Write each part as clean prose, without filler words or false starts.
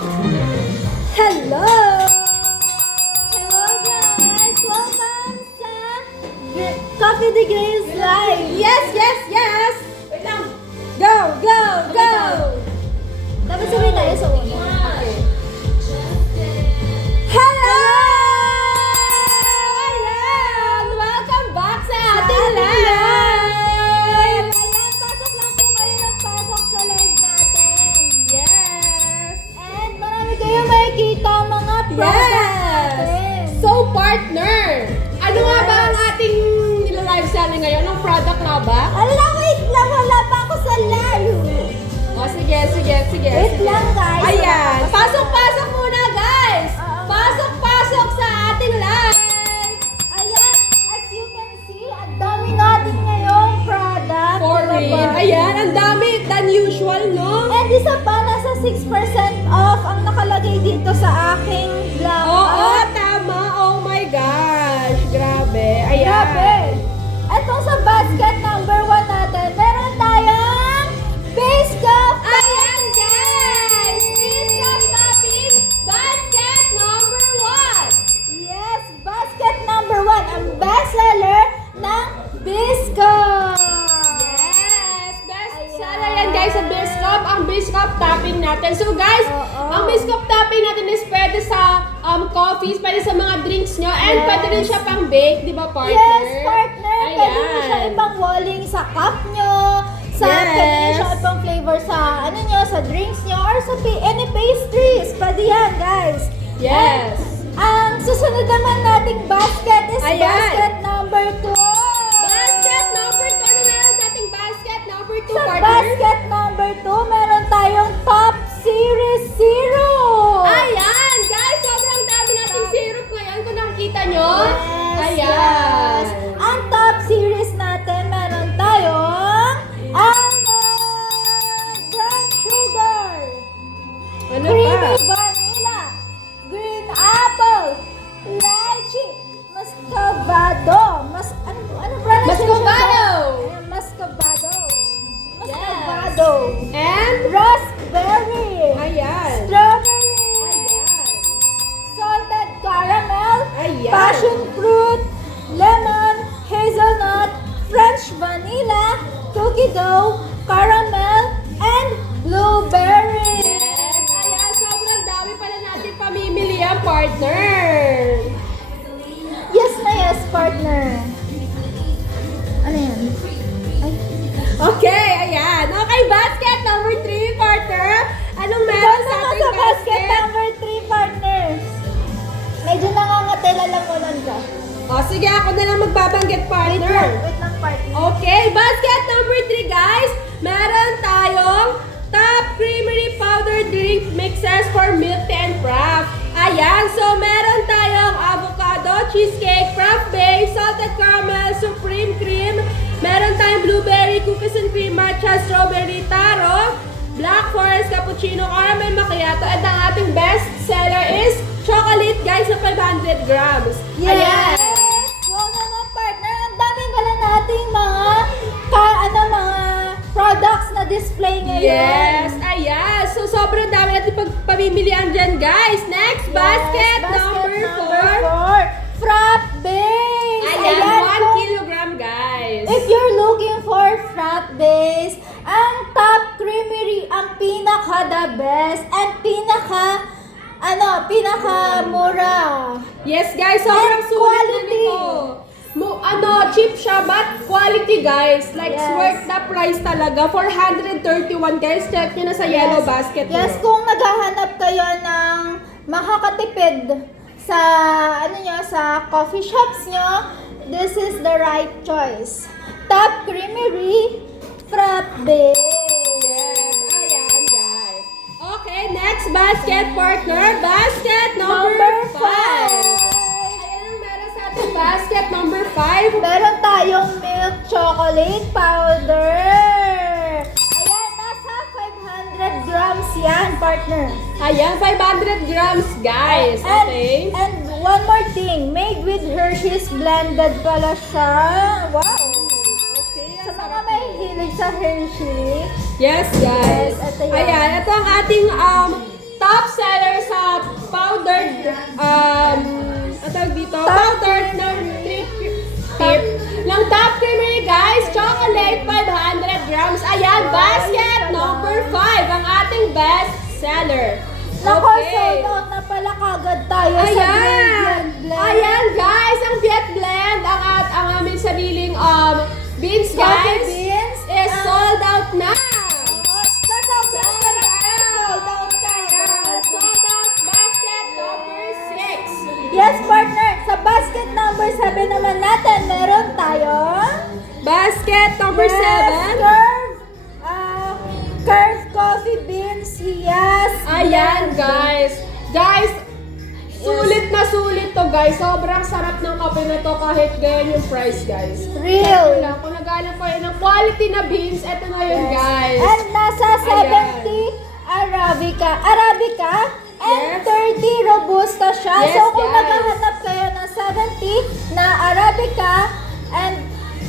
Hello! Hello guys! Welcome sa Coffee the Grace Live! Yes, yes, yes! Wait lang. Go, go, go! Dapat sabihin tayo sa una. Okay. Hello! Ayan! Welcome back sa ating live! Ayan, pasok lang po kayo ng pasok sa live natin. Yes. And marami kayo makikita mga products natin. So, partner, ano nga ba ang ating nila-live selling ngayon? Ang product nga ba? Ala, wait lang! Wala pa ako sa live! O, sige. Wait lang, guys. Ayan. Pasok muna, guys. Oo. Pasok sa ating live. Ayan, as you can see, ang dami natin ngayong product. For diba real. ba? Ayan, ang dami than usual, no? And isa pa, nasa 6% off ang nakalagay dito sa aking vlog. Oo, tama. Oh my gosh. Grabe. Ayan. Grabe. Etong sa basket number 1 natin, meron tayong base cup. Ayan, guys. Please come topping basket number 1. Yes, basket number 1, ang best seller ng Biscuit. Yes, best Ayan. seller yan guys sa Biscup, ang Biscup topping natin. So guys, Oo. ang Biscup topping natin is pwede sa coffees, pwede sa mga drinks nyo, and Yes. pwede rin siya pang bake, di ba partner? Yes, partner. Pwede Ayan. nyo siya ipang walling sa cup nyo. Yes. Pwede nyo siya ipang flavor sa sa drinks nyo, or sa any pastries. Pwede yan, guys. Yes. Ang susunod naman nating basket is Ayan. basket number 2. Basket number 2, ano meron sa ating basket number 2, Sa partner? basket number 2, meron tayong Top Series Zero. Ayan, guys, sobrang dami nating syrup ngayon kung nakikita nyo. Yes, Ayan. yes. Ang top series natin, meron tayong brown sugar, Ano creamy pa? vanilla, green apple, lychee, muscovado, ano pronunciation? Muscovado. Ayan, muscovado. Muscovado. And? Raspberry. Ayan. Strawberry. Ayan. Salted caramel. Ayan. Passion fruit. Lemon. Hazelnut. French vanilla. Cookie dough. Caramel. And blueberry. Yes, ayan, sobrang dami pala natin pamimili ang partner. Yes na yes, partner. Ano yan? Ay. Okay, ayan. Okay, basket number 3, partner. Anong Ikaw meron sa naman ating sa basket basket? number 3, partners. Medyo nangangatela lang mo nun ka. O, sige, ako na lang magbabanggit, partner. Wait lang, partner. Okay, basket number 3, guys. Meron tayong top creamery powder drink mixes for milk tea and frappe. Ayan, so meron tayong avocado, cheesecake, frappe base, salted caramel, supreme cream. Meron tayong blueberry, cookies and cream, matcha, strawberry, taro, black forest, cappuccino, caramel macchiato, at ang ating best seller is chocolate, guys, na 500 grams. Yes! Ayan. Wow naman, partner. Ang dami pala nating mga mga products na display ngayon. Yes, ayan. So, sobrang dami natin pagpamimilian dyan, guys. Next, Yes, basket number 4. 4. Frappe base. Ayan, Ayan, 1 kilogram, guys. if you're looking for frappe base, ang Top Creamery ang pinaka-the best and pinaka-mura. Yes, guys, sobrang And sulit na quality. nito. Cheap siya, but quality, guys. Like, Yes. worth the price talaga. 431, guys. Check nyo na sa yellow basket Yes, nyo. kung naghahanap kayo ng makakatipid sa sa coffee shops nyo, this is the right choice. Top Creamery Frappe Base. Yes, ayan, guys. Okay, next basket, partner. Basket number 5. Ayan ang meron sa ating basket number 5. Meron tayong milk chocolate powder. Ayan, nasa 500 grams yan, partner. Ayan, 500 grams, guys. Okay. And one more thing, made with Hershey's blended pala siya. Wow! Okay, Sa mga may hilig sa Hershey, Yes, guys. Yes, ito yan. Ayan, ito ang ating top seller powdered, ang tawag dito, powdered ng tip ng Top Creamery, guys. Chocolate, 500 grams. Ayan, basket number 5, ang ating best seller. Nako, sold out na pala kagad tayo sa Ayan! blend. Ayan, guys, ang Viet Blend, ang aming sariling beans, Coffee guys, beans. is sold out na. Sa sobrang sarap na sold out tayo. Sold out basket number 6. Yes, partner. Sa basket number 7 naman natin, meron tayo Basket number 7. Curve coffee beans. Yes. Ayan, guys. Guys, sulit na sulit to, guys. Sobrang sarap ng kape na to kahit ganyan yung price, guys. Real. Lang, kung naghanap kayo ng quality na beans, eto na yun, guys. And nasa 70 Arabica and Yes. 30 Robusta siya. Yes, So kung guys. naghahanap kayo ng 70 na Arabica and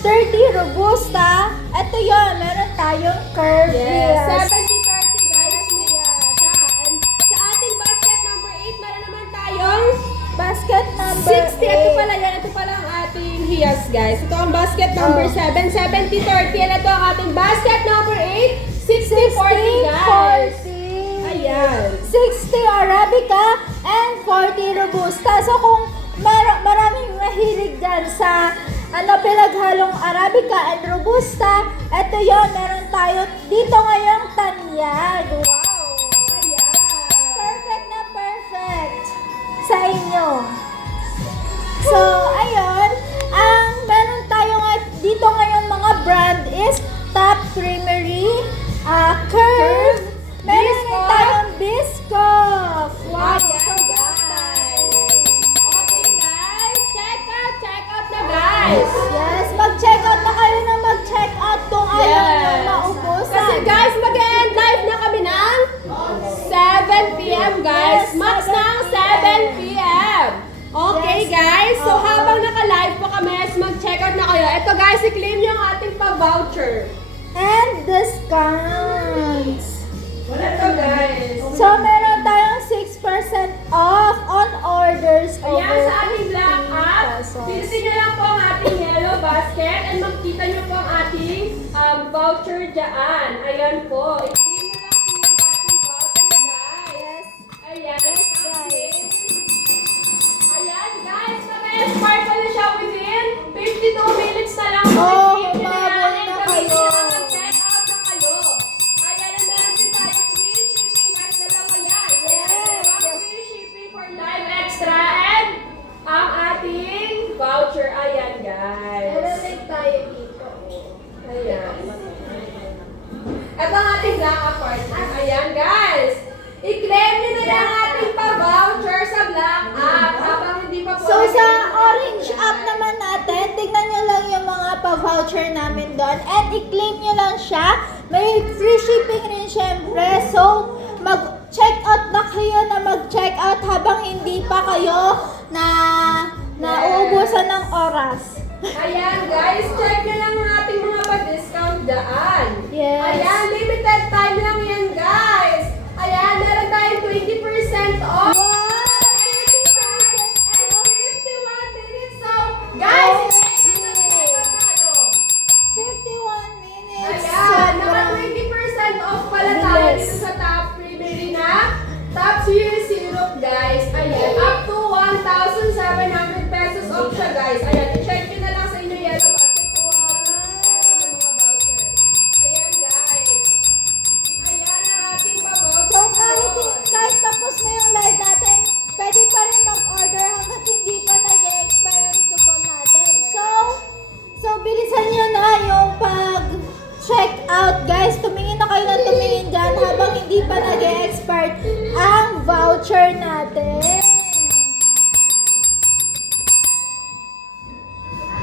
30 Robusta, ito yun, meron tayong curve. Yes, Yes. 70-30, guys. Mix siya. And sa ating basket number 8, meron naman tayong Basket number 60. 8. Ito pala yan. Ito pala ang ating hiyas, guys. Ito ang basket number 7, 70-30. And ito ang ating basket number 8, 60-40, guys. 40. Ayan. 60 Arabica and 40 Robusta. So kung maraming mahilig dyan sa pinaghalong Arabica and Robusta, ito yon, meron tayo dito ngayong tanyag. Wow! Ayan. Perfect na perfect sa inyo. So, ayun, ang meron tayo dito ngayong mga brand is Top Creamery, Curve, meron din Biscoff. tayong Biscoff. Wow! Ayan, So, guys. Okay, guys. Check out na, guys. Yes, mag-check out na kayo na mag-check out kung ayaw nyo maubusan. Kasi, guys, mag-end live na kami ng 7 p.m. guys. Yes, Max 7 ng 7 p.m. Okay, Yes. guys. So, Oo. habang naka-live po kami, mag-check out na kayo. Ito, guys, i-claim yung ating pag-voucher. And discounts. Ito, guys. So, meron tayong 6% off on orders over Ayan, sa ating black app, 50 pesos. pilitin nyo lang po ang ating yellow basket and makita nyo po ang ating voucher dyan. Ayan po. I-claim nyo lang po yung ating voucher, guys. Yes. Ayan, Yes, guys. Ayan, guys, mag-expire pa na siya within 52 minutes na lang. So, Oh, i-claim nyo na humabol yan na and kayo. mag-check out na kayo. Ayan, and meron din tayo free shipping, guys. Dalawa yan. Yes, yes. Free shipping for Live Extra and ang ating voucher. Ayan, guys. tayo dito. Ayan. Ito ang ating black app partner. Ayan, guys. I-claim nyo na yung ating pa-voucher sa black app habang hindi pa po. So, sa orange app naman natin, tignan nyo lang yung mga pa-voucher namin doon. And i-claim nyo lang siya. May free shipping rin syempre. So, mag-check out na kayo na mag-check out habang hindi pa kayo nauubusan ng oras. Ayan, guys. Check nyo lang ang ating mga pa-discount daan. Yes. Ayan, limited time lang yan, guys. Ayan, meron tayong 20% off. Wow! 20% and 51 minutes. So, guys, Oh, i-check out na kayo. 51 minutes. Ayan, naka Sobrang 20% off pala tayo bilis. dito sa Top Creamery na Top Zero Syrup, guys. Ayan, up to 1,700 pesos off siya, guys. Ayan, i-check nyo na lang sa inyo yellow basket kung yung mga voucher. Ayan, guys. Ayan ang ating pa-voucher. So, kahit tapos na yung live natin, pwede pa rin mag-order hanggat hindi pa nag-expire ang coupon natin. So bilisan nyo na yung pag-check out, guys. Tumingin na kayo na tumingin dyan habang hindi pa nag-expire ang voucher natin.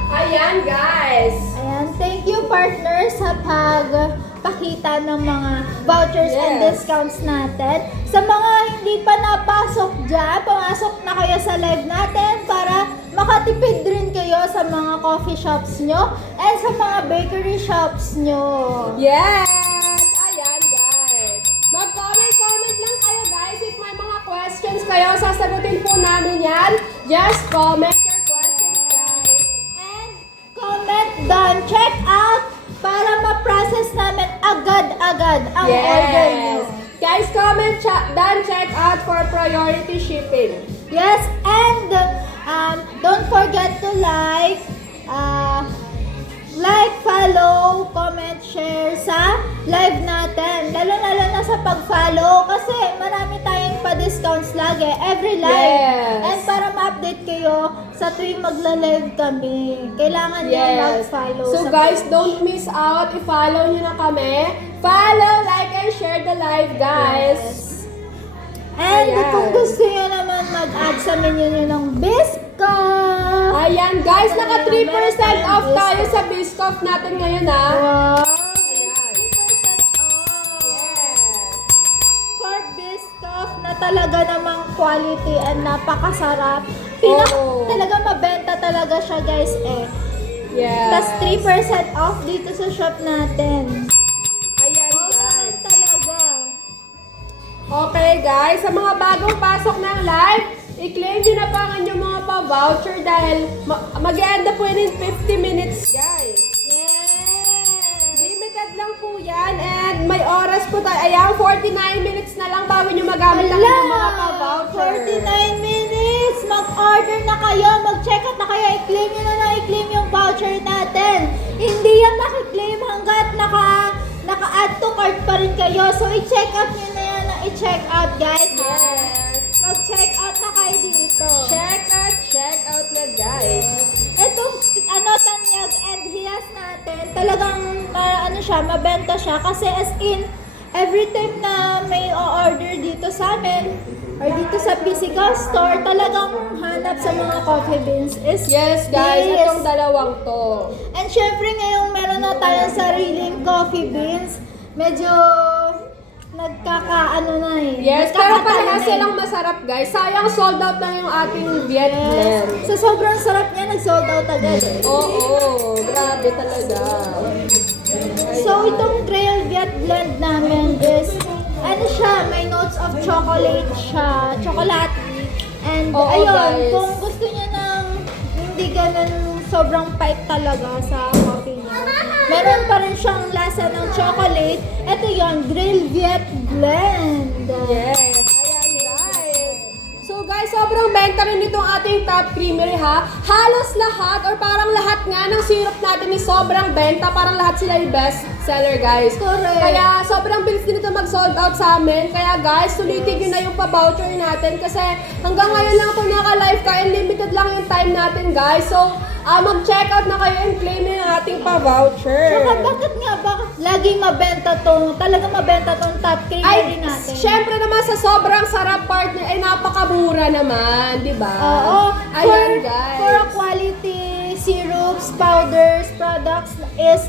Ayan, guys. Ayan, thank you partner sa pagpakita ng mga vouchers and Yes. discounts natin. Sa mga hindi pa napasok dyan, pumasok na kayo sa live natin para makatipid rin kayo sa mga coffee shops nyo and sa mga bakery shops nyo. Yes! Ayan, guys. Mag-comment lang kayo, guys. If may mga questions kayo, sasagutin sasagutin po namin yan. Just comment your questions, guys. And comment down, check out para ma-process namin agad-agad ang order nyo. Guys, comment down, check out for priority shipping. Yes, and don't forget to like, follow, comment, share sa live natin. Lalo-lalo na sa pag-follow kasi marami tayong pa-discounts lagi every live. Yes. And para ma-update kayo sa tuwing magla-live kami, kailangan nyo mag-follow. So sa guys, page. don't miss out. I-follow nyo na kami. Follow, like, and share the live, guys. Yes. And Ayan. kung gusto nyo naman mag-add sa menu nyo ng Biscoff. Ayan, guys, naka 3% Meron off tayong tayo sa Biscoff natin ngayon, ha? Wow! Ayan. 3% off! Yes. For Biscoff na talaga namang quality and napakasarap. Oo. Talaga mabenta talaga siya, guys, eh. Yes. Tas 3% off dito sa shop natin. Ayan, Oo naman guys. talaga. Okay, guys, sa mga bagong pasok ng live, i-claim nyo na pa ang inyong mga pa-voucher dahil mag-e-end na po yun in 50 minutes, guys. Yes! Limited lang po yan and may oras po tayo. Ayan, 49 minutes na lang bago nyo magamit ang Ala! inyong mga pa-voucher. 49 minutes! Mag-order na kayo, mag-check out na kayo, i-claim nyo na lang, i-claim yung voucher natin. Hindi yan makiklaim hanggat naka-add to cart pa rin kayo. So, i-check out nyo na yan, i-check out, guys. Yes. Mag-check out na kayo dito. Check out na, guys. Itong tanyag and hiyas natin, talagang mabenta siya kasi as in, every time na may o-order dito sa amin or dito sa physical store, talagang hanap sa mga coffee beans is Yes, guys, this. itong dalawang to. And syempre ngayong meron na tayong sariling coffee beans, medyo nagkakaano na eh. Yes, pero Nagkakatalo parehas na eh. silang masarap, guys. Sayang sold out lang yung ating Viet Yes. blend. So sobrang sarap niya, nag-sold out agad eh. Oo, grabe talaga. So, itong Trail Viet blend namin is, ano siya, may notes of chocolate siya, chocolate. And Oo, ayun, guys. kung gusto niya ng hindi ganun sobrang pait talaga sa coffee niya, meron pa rin siyang lasa ng chocolate. Ito yon, Trail Viet blend. Yes, ayan guys. So guys, sobrang benta rin itong ating Top Creamery, ha. Halos lahat or parang lahat nga ng syrup natin is sobrang benta. Parang lahat sila yung best seller, guys. Correct. Kaya sobrang bilis din ito mag-sold out sa amin. Kaya guys, sulitin nyo na yung pa-voucher natin kasi hanggang ngayon lang ito naka-live ka and limited lang yung time natin, guys. So, mag-check out na kayo and claim yung ating pa-voucher. Saka bakit laging mabenta tong, talagang mabenta tong Top Creamery Ay, natin? syempre naman sa sobrang sarap partner, ay napakamura naman, di ba? Oo. Ayan, for guys. a quality syrups, powders, products is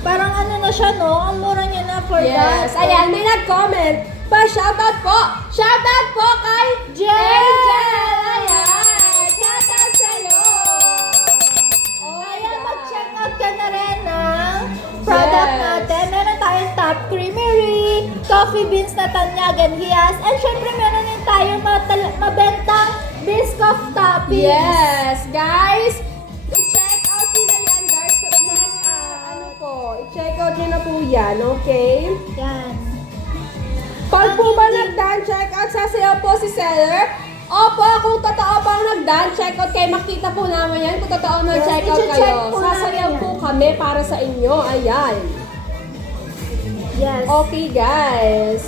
parang ano na siya, no? Ang mura niya na for Yes, that. ayan, may nag-comment. Pa-shoutout po! Shoutout po kay Jel! Angel! Ayan! Shoutout sa'yo! Oh my Kaya God. mag-check out ka na rin ng product Yes. natin. Meron tayong Top Creamery, coffee beans na tanyagan hiyas, and syempre meron din tayong mabentang Biscoff toppings. Yes, guys! I-check out nila yan, guys. So, i-check out nyo na po yan, okay? Yan. Pag po ba nag-done checkout, sasayaw po si seller? Opo, kung totoo bang nag-done checkout kayo, makita po namin yan. Kung totoo na Yes, checkout i-check kayo, po sasayaw namin po yan. kami para sa inyo. Ayan. Yes. Okay, guys.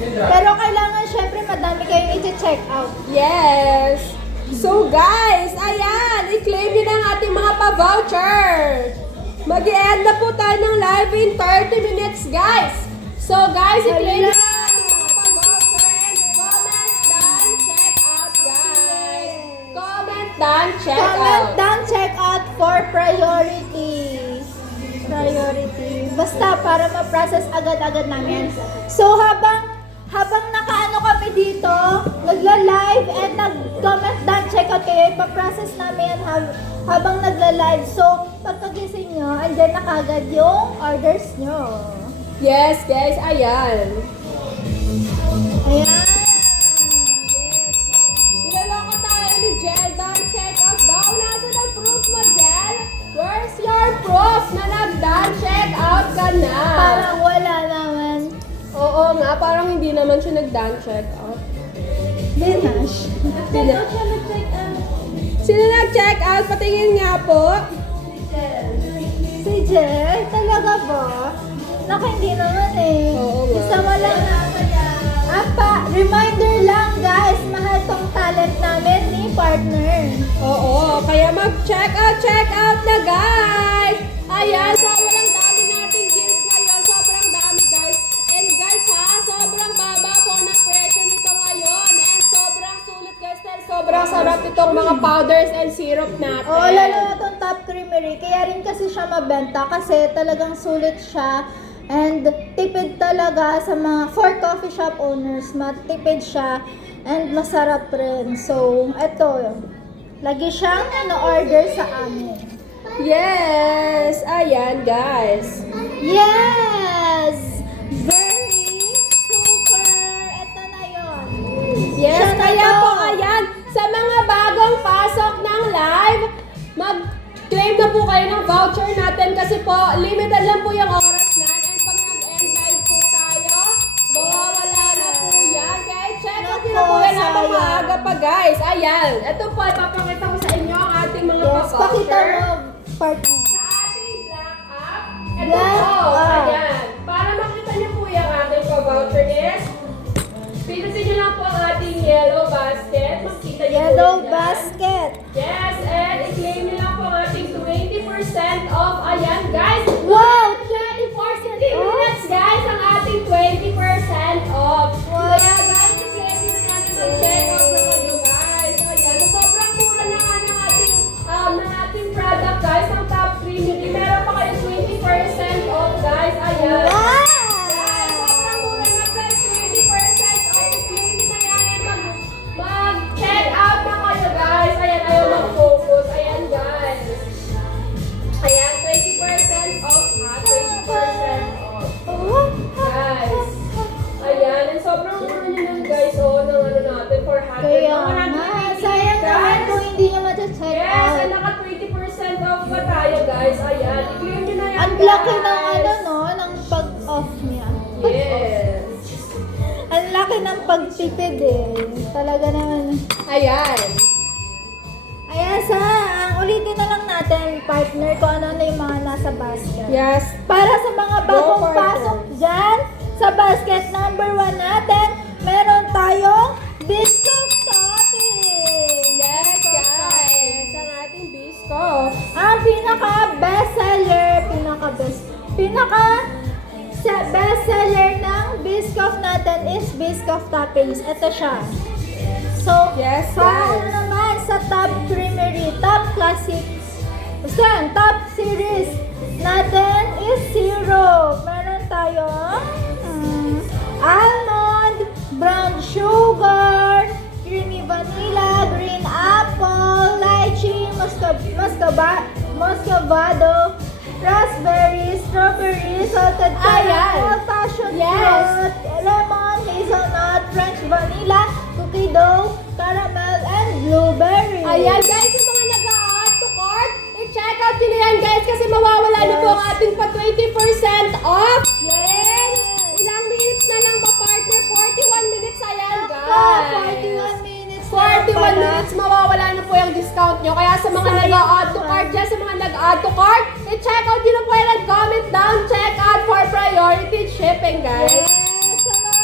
Pero kailangan syempre madami kayong i-check out. Yes. So, guys, ayan. I-claim nyo na ang ating mga pa-voucher. Mag-i-end na po tayo ng live in 30 minutes, guys. So, guys, i-claim nyo na ang ating mga pa-voucher and comment done, check out, guys. Comment done, check Comment out. down, check out for priority. Basta para ma-process agad-agad namin. So habang nakaano kami dito, nagla-live and nag-comment down, check out kayo, ipaprocess namin habang nagla-live. So pagkagising nyo, andyan na kagad yung orders nyo. Yes, guys, ayan. Ayan. Yes. hindi naman siya nag-done check out. Binash. Sino nag-check out? Patingin nga po. Si Jel? Talaga ba? Naku, hindi naman eh. Oo nga. Isa mo lang. Reminder lang guys, mahal tong talent namin ni partner. Oo, kaya mag-check out na guys! Ayan, sobrang dami nating gifts ngayon. Sobrang dami guys. And guys ha, sobrang baba po ng presyo nito ngayon. And sobrang sulit guys. Dahil sobrang sarap itong mga powders and syrup natin. Oo, lalo na tong Top Creamery. Kaya rin kasi siya mabenta kasi talagang sulit siya. And tipid talaga sa mga for coffee shop owners. Matipid siya and masarap rin. So, eto. Lagi siyang na-order sa amin. Yes! Ayan guys. Yes! Very super! Ito na yun. Yes, Siya na kaya to. po ayan, sa mga bagong pasok ng live, mag-claim na po kayo ng voucher natin kasi po, limited lang po yung oras na. And pag nag-end live po tayo, wala na po yan. Kaya check out nyo na po yan habang sayang. maaga pa guys. Ayan, ito po, ipapakita ko sa inyo ang ating mga Yes, pakita voucher. mo, partner. Sa ating black app, ito Black po, app. ayan. Para makita niyo po yung ating voucher is, pinutin niyo lang po ang ating yellow basket. Makita niyo po Yellow yan. basket. Yes, and i-claim niyo lang po ang ating 20% off. Ayan, guys. Wow! 24 minutes, guys, ang ating 20% off. Wow. Kaya, guys, i-claim niyo na natin mag-check out na kayo, guys. Ayan, sobrang mura na nga ng ating product, guys, ang Top Creamery. Meron pa kayo 20% off, guys. Ayan. Wow! Guys, sobrang mura na, guys. 20% off. I-claim niyo na yan. Mag-check out na kayo, guys. Ayan, ayaw mag-focus. Ayan, guys. Ayan, 20% off, ha? 20% off. Guys. Ayan, and sobrang mura nyo lang, guys. Oo, ng ano natin, 400. Kaya Mga nga, 180, sayang naman guys. kung hindi nyo ma-check Yes, out. and naka 20% off pa tayo, guys. Ayan, i-claim nyo na yan, Ang laki guys. ng ano, no? Ng pag-off niya. Yes. Ang laki ng pagtipid eh. Talaga naman. Ayan. Ayan, ang ulitin na lang natin, partner, kung ano yung mga nasa basket. Yes. Para sa mga Go, bagong partner. pasok dyan, sa basket number 1 natin, meron tayong biscuit topping. Yes, guys. Ang ating biscoff. Ang pinaka-bestseller bestseller ng Biscoff natin is Biscoff Toppings. Ito siya. So, Yes, sa guys. ano naman, sa Top Creamery, Top Classic, Top Series natin is Zero. Meron tayong almond, brown sugar, creamy vanilla, green apple, lychee, muscovado, raspberry, strawberry, salted caramel, passion Yes. fruit, lemon, hazelnut, French vanilla, cookie dough, caramel, and blueberry. Ayan, guys, yung mga nag-a-add to cart, i-check out nyo na yan, guys, kasi mawawala na po ang Yes. ating pa 20% off. Yes! Ilang minutes na lang ba, partner? 41 minutes, ayan, Ah, guys. 41 minutes. 41 minutes, mawawala na po yung discount nyo. Kaya sa mga Sayang nag-a-add to pa. cart dyan, sa mga nag-a-add to cart, i-check out nyo na po yan and comment down, check out for priority shipping, guys. Yes! Sa mga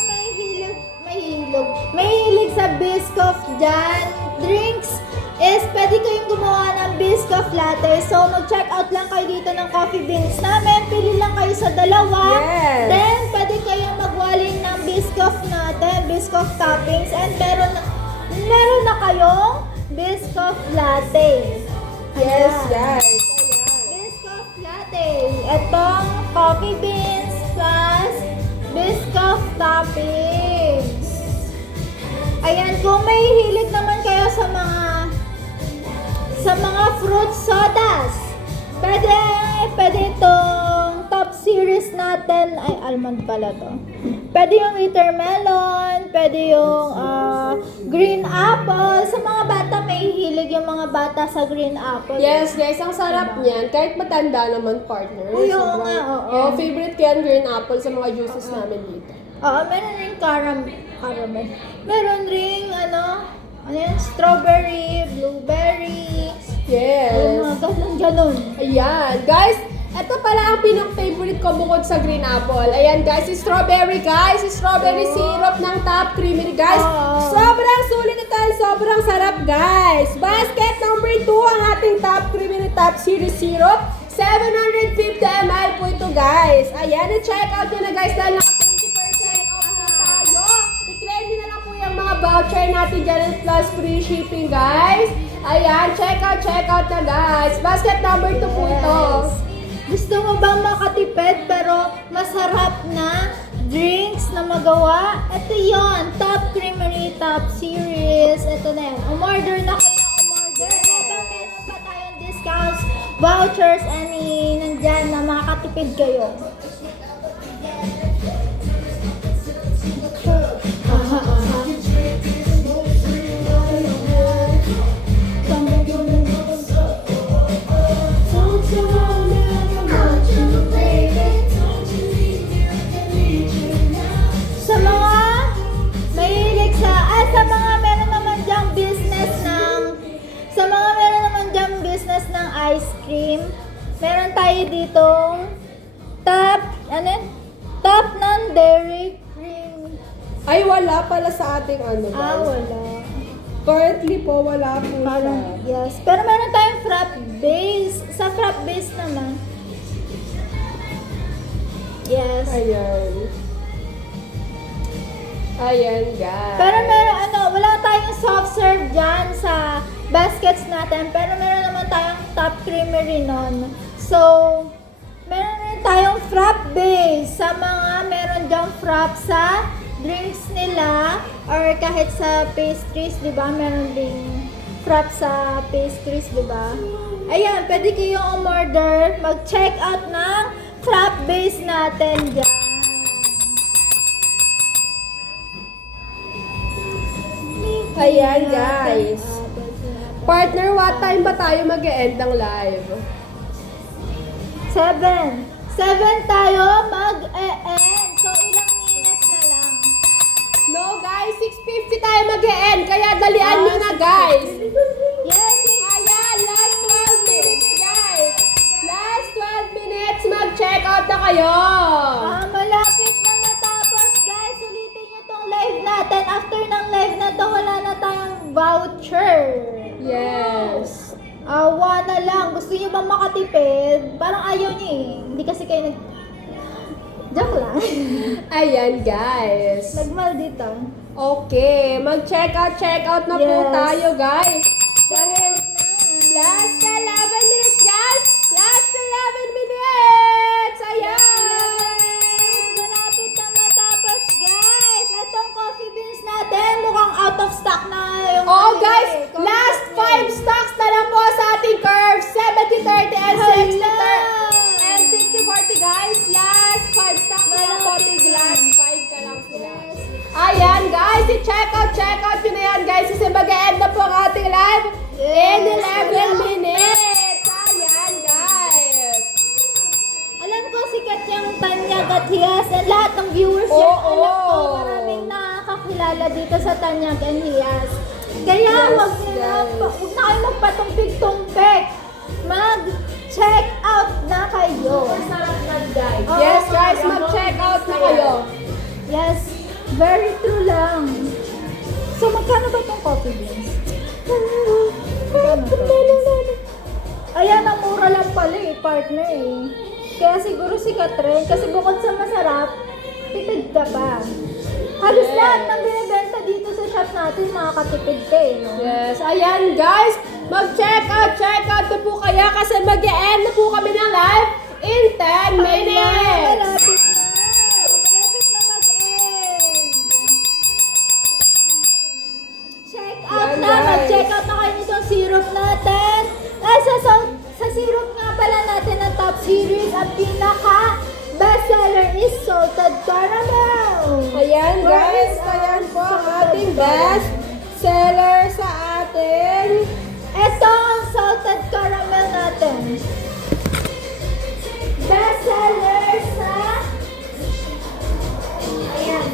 mahilig sa Biscoff dyan, drinks is pwede kayong gumawa ng Biscoff latte. So, mag-check out lang kayo dito ng coffee beans namin. Pili lang kayo sa dalawa. Yes. Then, pwede kayong magwaling ng Biscoff natin, Biscoff toppings. And meron na kayong Biscoff latte. Yes, Ayan. guys. Biscoff latte. Itong coffee beans plus Biscoff toppings. Ayan, kung may hilig naman kayo sa mga fruit sodas, pwede itong top series natin. Ay, almond pala to. Pwede yung watermelon, pwede yung green apple. Sa mga bata, may hilig yung mga bata sa green apple. Yes, guys, ang sarap niyan. Kahit matanda naman, partner. Ay, oo Sobrang- nga, oo. Oh, favorite ko yan, green apple sa mga juices namin dito. Oo, meron ring caramel. Meron ring, ano yan, strawberry, blueberry. Yes. Ganun. Ayan, guys. Ito pala ang pinaka-favorite ko bukod sa green apple. Ayan, guys, si strawberry, guys. Si strawberry syrup ng Top Creamery, guys. Oo. Sobrang sulit ito and sobrang sarap, guys. Basket number 2, ang ating Top Creamery Top Series Syrup. 750 ml po ito, guys. Ayan, i-check out nyo na, guys, dahil naka 20% off na tayo. I-claim nyo na lang po yung mga voucher natin dyan and plus free shipping, guys. Ayan, check out na, guys. Basket number 2 po ito. Gusto mo bang makatipid pero masarap na drinks na magawa? Ito yon, Top Creamery Top Series. Ito na yan. Umorder na kayo ng umorder. Habang meron pa tayong discounts, vouchers, nandyan na makakatipid kayo. Sa mga mahilig sa mga meron naman dyang business ng ice cream, meron tayo ditong top ng dairy cream. Ay, wala pala sa ating ano, guys. Wala. Currently po, wala po siya. Parang, yes. Pero meron tayong frap base. Sa frap base naman. Yes. Ayan, guys. Pero meron wala tayong soft serve dyan sa baskets natin. Pero meron naman tayong Top Creamery nun. So, meron rin tayong frap base sa mga meron dyang frap sa drinks nila or kahit sa pastries, di ba? Meron ding frap sa pastries, di ba? Ayan, pwede kayong umorder, mag-check out ng frap base natin dyan. Ayan, guys. Partner, what time ba tayo mag-e-end ng live? 7 tayo mag-e-end. So, ilang minutes na lang. No, guys. 6:50 tayo mag-e-end. Kaya dalian nyo na, guys. Yes, Ayan, last 12 minutes, guys. Last 12 minutes, mag-check out na kayo. malapit na matapos, guys. Ulitin nyo tong live natin. After ng live na to, wala na tayong voucher. Yes. Awa na lang. Gusto nyo bang makatipid? Parang ayaw nyo eh. Hindi kasi kayo Joke lang. Ayan, guys. Nagmal dito. Okay, mag-check out na po Yes. tayo, guys. Dahil Na. last 11 minutes, guys. Last 11 minutes. Ayan. Malapit na matapos, guys. Itong coffee beans natin, mukhang out of stock na yung Oh, ano guys, eh, coffee last beans. 5 stocks na lang po sa ating curve. 70-30 and 60-30 Hala. and 60-40, guys. Last 5 stocks na lang po. Malapit Tig na. last 5 na lang sila. Ayan, guys. I-check out yun na yan, guys. Kasi mag-e-end na po ang ating live in Yes. 11 minutes. Ayan, guys. Alam ko, sikat yung Tanyag at Hiyas. And lahat ng viewers Oo. yan, alam ko, maraming nakakakilala dito sa Tanyag and Hiyas. Kaya Yes, wag na kayo magpatumpik-tumpik. Mag-check out na kayo. Oo, Yes, guys. Mag-check out na kayo. Yes, very true lang. So, magkano ba itong coffee beans? Ayan, ang mura lang pala eh, partner eh. Kaya siguro sikat rin. Kasi bukod sa masarap, tipid ka pa. Halos Yes. lahat ng binibenta dito sa shop natin, makakatipid ka eh. No? Yes, ayan guys, mag-check out na po kaya kasi mag-e-end na po kami ng live in 10 minutes. Malapit na. Malapit na mag-end. Check out Yan, na. guys. Mag-check out na kayo nitong syrup natin. Ay, sa syrup nga pala natin ng Top Series, ang pinaka bestseller is Salted Caramel. Ayan guys, ayan po ang ating best seller sa atin. Ito ang Salted Caramel natin. Bestseller sa... Ayan.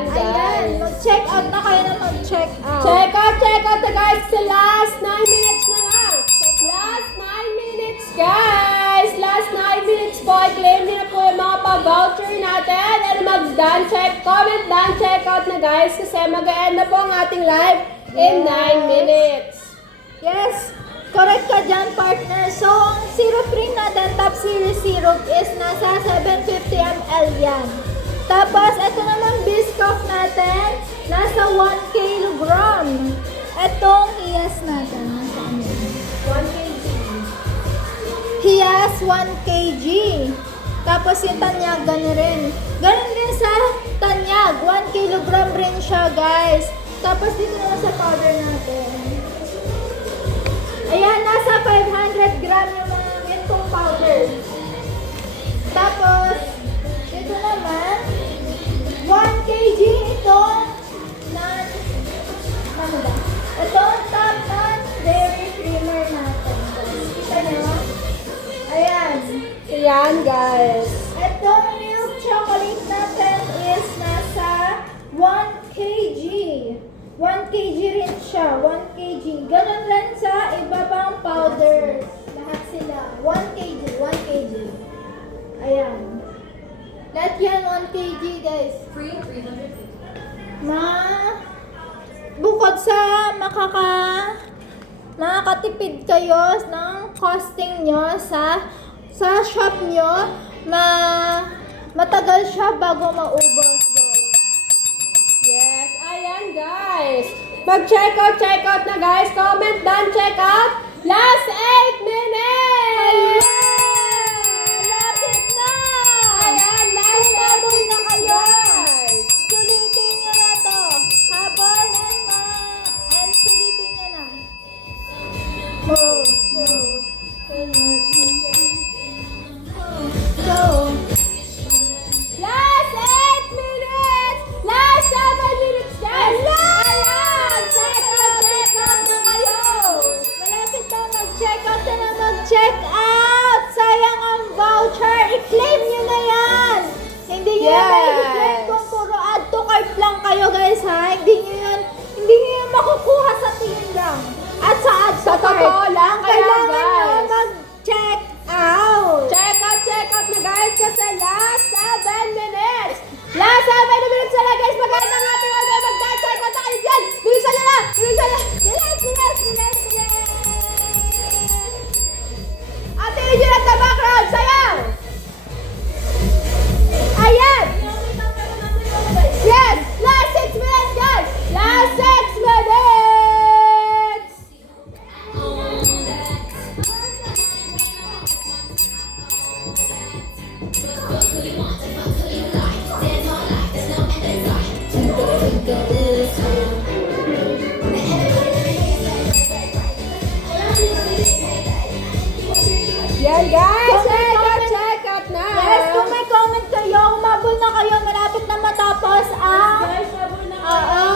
Ayan, Ayan, guys. mag-check out na kayo na mag-check out. Check out na guys. Sa last 9 minutes na lang. Last 9 minutes, guys. Last 9 minutes po. I-claim niyo na po yung mga pa-voucher natin. And mag-done check, comment done check out na guys. Kasi mag-end na po ang ating live in 9 minutes. Yes, correct ka dyan, partner. So, ang syrup ring natin, top series syrup is nasa 750 ml yan. Tapos, ito naman Biscoff natin, nasa 1 kilogram. Itong Hiyas natin, nasa ano? 1 kg. Hiyas 1 kg. Tapos yung Tanyag, gano'n rin. Gano'n din sa Tanyag, 1 kilogram rin siya, guys. Tapos dito na sa powder natin. Ayan, nasa 500 gram yung mga itong powder. Tapos, dito naman, 1 kg itong ano ba? Itong top dairy creamer natin. Kita nyo? Ayan. Ayan, guys. Itong milk chocolate natin is nasa 1 kg. 1 kg rin siya. 1 kg. Ganon rin sa iba pang powder. Lahat sila. 1 kg. 1 kg. Ayan. Lahat yan 1 kg, guys. Free 350. Bukod sa makakatipid kayo ng costing nyo sa shop nyo, matagal siya bago maubos, guys. Yes, ayan guys. Mag-check out na guys. Comment done, check out. Last 8 minutes! Ayan! Lapit na! Ayan, last Habol na kayo! guys. Sulitin nyo na to. Habol and sulitin nyo na. Go! Go! Last 8 minutes! Last 7 minutes guys! Ayan! Check out na kayo! Malapit na mag-check out na mag-check out! Sayang ang voucher! I-claim nyo na yan! Hindi nyo Yes. yan i-claim kung puro add to cart lang kayo, guys, ha? Hindi nyo yan makukuha sa tingin lang. At sa add to Sa cart. totoo lang, Ang kaya, kailangan nyo guys. mag-check out! Check out na guys kasi last 7 minutes! Last 7 minutes na lang guys! Maganda ng ating order! Mag-check out na kayo dyan! Bilisan nyo na! Bilisan na! Bilis! Ate Angel at the background! Sayaw! Ayan! Yes! Last 6 minutes guys! Last 6 minutes! Yan guys! Check out na! Yes, kung may comment kayo, umabol na kayo, malapit na matapos ang... Oo.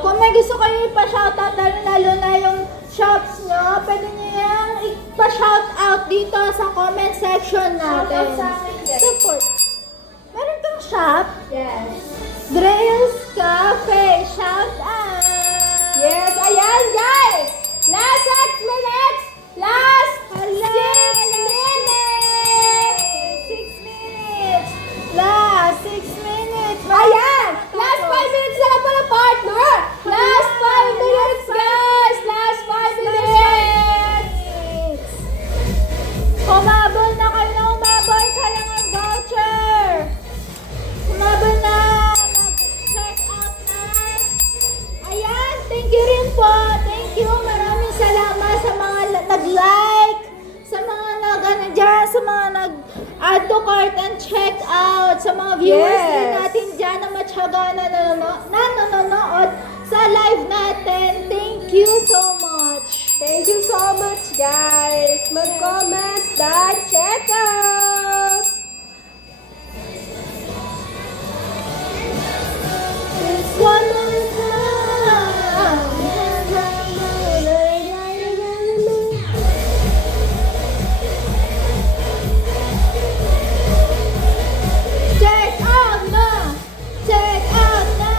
Kung may gusto kayo ipa-shoutout, lalo na yung shops nyo, pwede nyo yung ipa-shoutout dito sa comment section natin. Shoutout sa akin, guys. Support. Meron kang shop? Yes! Grace Cafe, shout out! Yes! Ayan guys! Last 6 minutes! Last 6 minutes! 6 minutes! Last 6 minutes! Ayan! Last 5 minutes na lang pala, partner! Last 5 minutes, guys! Last 5 minutes! Umabol na kayo na umabol! Sayang ang voucher! Umabol na! Mag-check out na! Ayan! Thank you rin po! Thank you! Maraming salamat sa mga nag-like! Sa mga nag-ano dyan! Sa mga nag-add to cart and check out! Sa mga viewers Yes. din natin dyan na matyaga na nanonood sa live natin. Thank you so much! Thank you so much, guys! Mag-comment, check out! It's one more time. Check out na! Check out na!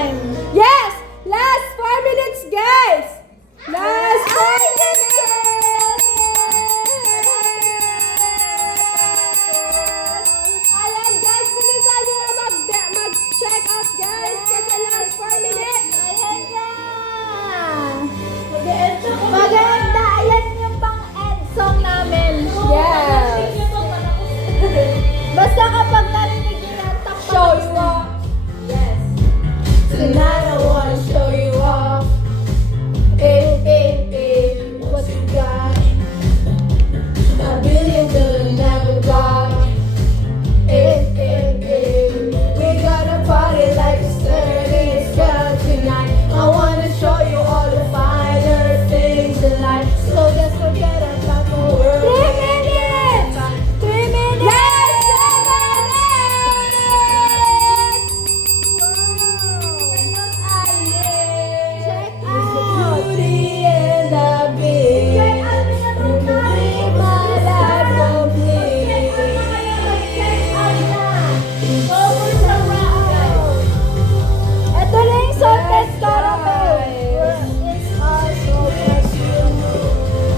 time. Yes! Last 4 minutes, guys! Last 4 minutes! Ayan, guys, bilisan nyo na mag-check out, guys, kasi last 4 minutes. Ayan na! Maganda! Ayan yung pang-end song namin. Yes! Basta kapag narinig nyo yan, takpan Show nyo you na. off. Yes. Tonight I wanna show you off. What you got? A billion never got. We gotta party like it's 30s, girl, tonight. I wanna show you all the finer things in life. So just forget about the world. 3 minutes! 3 minutes! Yes, 7 minutes! Check out! Beauty and the Beast. Check out nyo naman tayo! My life complete. Check out na! Over sa round! Ito na yung salted caramel! It's also perfume.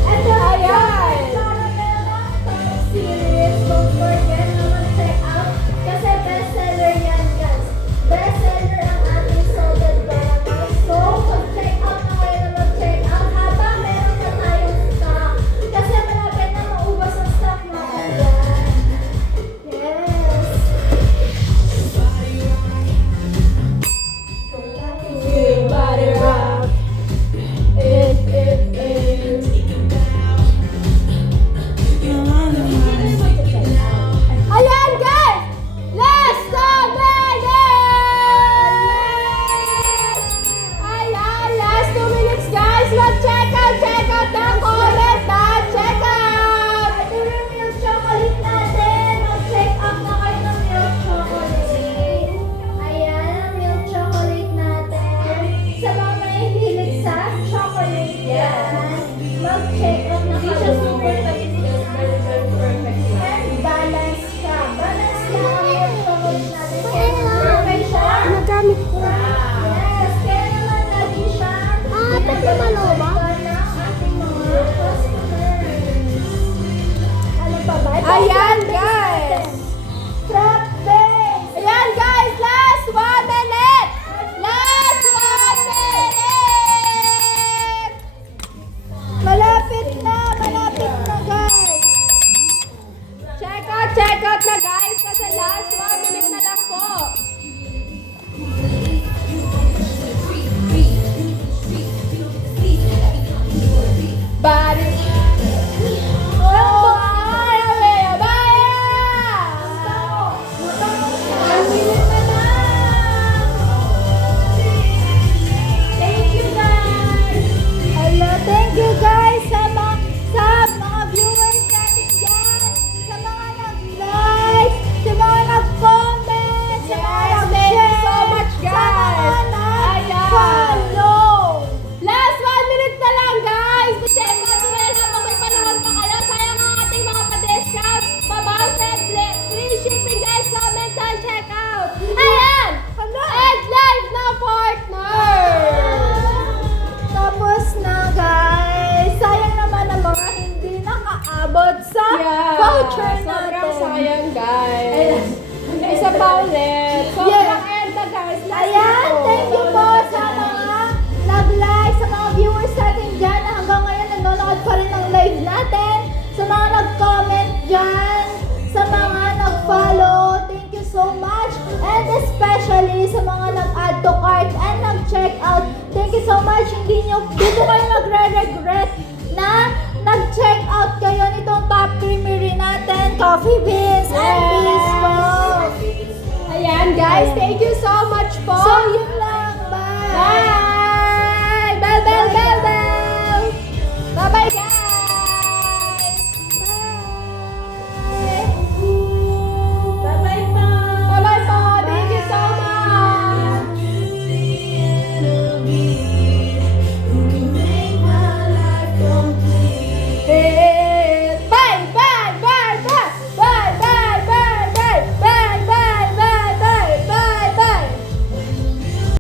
Ito na yung salted caramel na top series. Don't forget na mag-check out kasi bestseller yan, guys. Bestseller ang ating salted caramel. So, mag-check out na kayo na mag-check out habang meron na tayong stock. Kasi malapit na maubos ang stock natin yan. Yes! Your body rock. Ayan, guys! Last 2 minutes! Ayan, last 2 minutes, guys! Mag-check out na comment na! Check out! Ito yung milk chocolate natin. Mag-check out na kayo ng milk chocolate. Ayan ang milk chocolate natin. Sa mga mahihilig sa chocolate yan, mag-check out na kayo. And balance siya. Balance lang ang milk chocolate natin. Kaya perfect siya. Nagamit ko. Yes, kaya naman lagi siya. lumaloba? ng ating mga customers. Ano pa ba? Ito, Ayan, frappe base guys. natin. Frappe base. Ayan, guys! Last 1 minute! Last 1 minute! Malapit na, guys. Check out na, guys! Kasi last 1 minute na lang po. Body. Oh, ay, baya! Ang bilis na lang. Thank you, guys. Hello, thank you, guys, sa mga viewers natin dyan, sa mga nag-like, sa mga nag-comment, sa mga Yes, thank you nag-share, so much, sa guys. mga Ayan. nag-follow. Last 1 minute na lang, guys! Check out nyo na lang kung may panahon pa kayo. Sayang ang ating mga pa-discount. Pa-voucher, free shipping, guys. Comment and check out. Ayan! Egg live na partner! Tapos na, guys. Sayang naman ang mga hindi nakaabot sa voucher natin. Sobrang sayang, guys. Isa pa ulit. Sobrang Yeah. end na, guys. Last Ayan, na po. thank you po sa mga nag-like, sa mga viewers natin dyan na hanggang ngayon nanonood pa rin ng live natin, sa mga nag-comment dyan, sa mga nag-follow, thank you so much, and especially sa mga nag-add to cart and nag-check out, thank you so much, hindi po kayo magre-regret na nag-check out kayo nitong Top Creamery natin, Coffee Beans and Yes. Bisco. Ayan, guys. Thank you so much po. So,